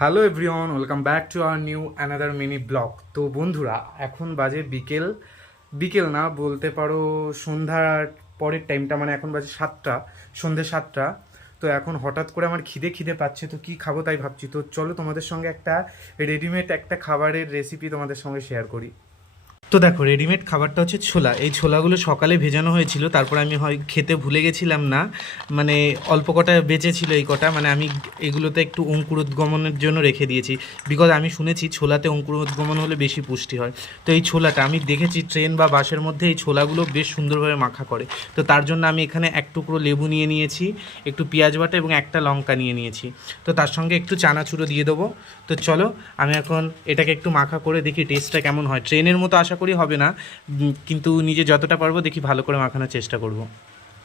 Hello everyone, welcome back to our new another mini blog. তো বন্ধুরা, এখন বাজে বিকেল বিকেল না বলতে পারো সন্ধ্যার পরের টাইমটা, মানে এখন বাজে 7টা, সন্ধ্যে 7টা। তো এখন হঠাৎ করে আমার খিদে খিদে পাচ্ছে, তো কি খাবো তাই ভাবছি। তো চলো তোমাদের সঙ্গে একটা রেডিমেড একটা খাবারের রেসিপি তোমাদের সঙ্গে শেয়ার করি। তো দেখো, রেডিমেড খাবারটা হচ্ছে ছোলা। এই ছোলাগুলো সকালে ভেজানো হয়েছিল, তারপর আমি হয় খেতে ভুলে গেছিলাম না, মানে অল্প কটা বেঁচে ছিল এই কটা, মানে আমি এগুলোতে একটু অঙ্কুরোদ্গমনের জন্য রেখে দিয়েছি। বিকজ আমি শুনেছি ছোলাতে অঙ্কুরোদ্গমন হলে বেশি পুষ্টি হয়। তো এই ছোলাটা আমি দেখেছি ট্রেন বা বাসের মধ্যে এই ছোলাগুলো বেশ সুন্দরভাবে মাখা করে। তো তার জন্য আমি এখানে এক টুকরো লেবু নিয়ে নিয়েছি, একটু পেঁয়াজ বাটা এবং একটা লঙ্কা নিয়ে নিয়েছি। তো তার সঙ্গে একটু চানাচুরো দিয়ে দেবো। তো চলো, আমি এখন এটাকে একটু মাখা করে দেখি টেস্টটা কেমন হয়। ট্রেনের মতো আশা করি হবে না, কিন্তু নিজে যতটা পারবো দেখি ভালো করে মাখানোর চেষ্টা করব।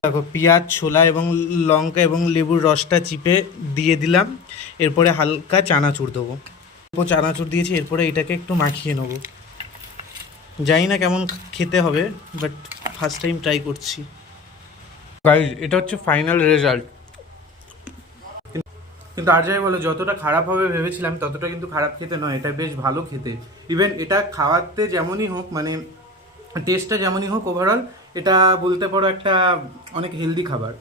দেখো, পেঁয়াজ, ছোলা এবং লঙ্কা এবং লেবুর রসটা চিপে দিয়ে দিলাম। এরপরে হালকা চানাচুর দেবো। চানাচুর দিয়েছি, এরপরে এটাকে একটু মাখিয়ে নেবো। জানি না কেমন খেতে হবে, বাট ফার্স্ট টাইম ট্রাই করছি। গাইজ, এটা হচ্ছে ফাইনাল রেজাল্ট। কিন্তু আর যাই বলো, যতটা খারাপ হবে ভেবেছিলাম ততটা কিন্তু খারাপ খেতে নয়, এটা বেশ ভালো খেতে। ইভেন এটা খাওয়াতে যেমনই হোক, মানে টেস্টটা যেমনই হোক, ওভারঅল এটা বলতে পারো একটা অনেক হেলদি খাবার।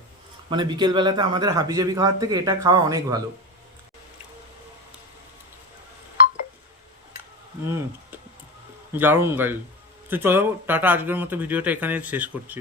মানে বিকেলবেলাতে আমাদের হাবিজাবি খাওয়ার থেকে এটা খাওয়া অনেক ভালো। হুম, দারুণ গাইজ। তো চলো, টাটা, আজকের মতো ভিডিওটা এখানে শেষ করছি।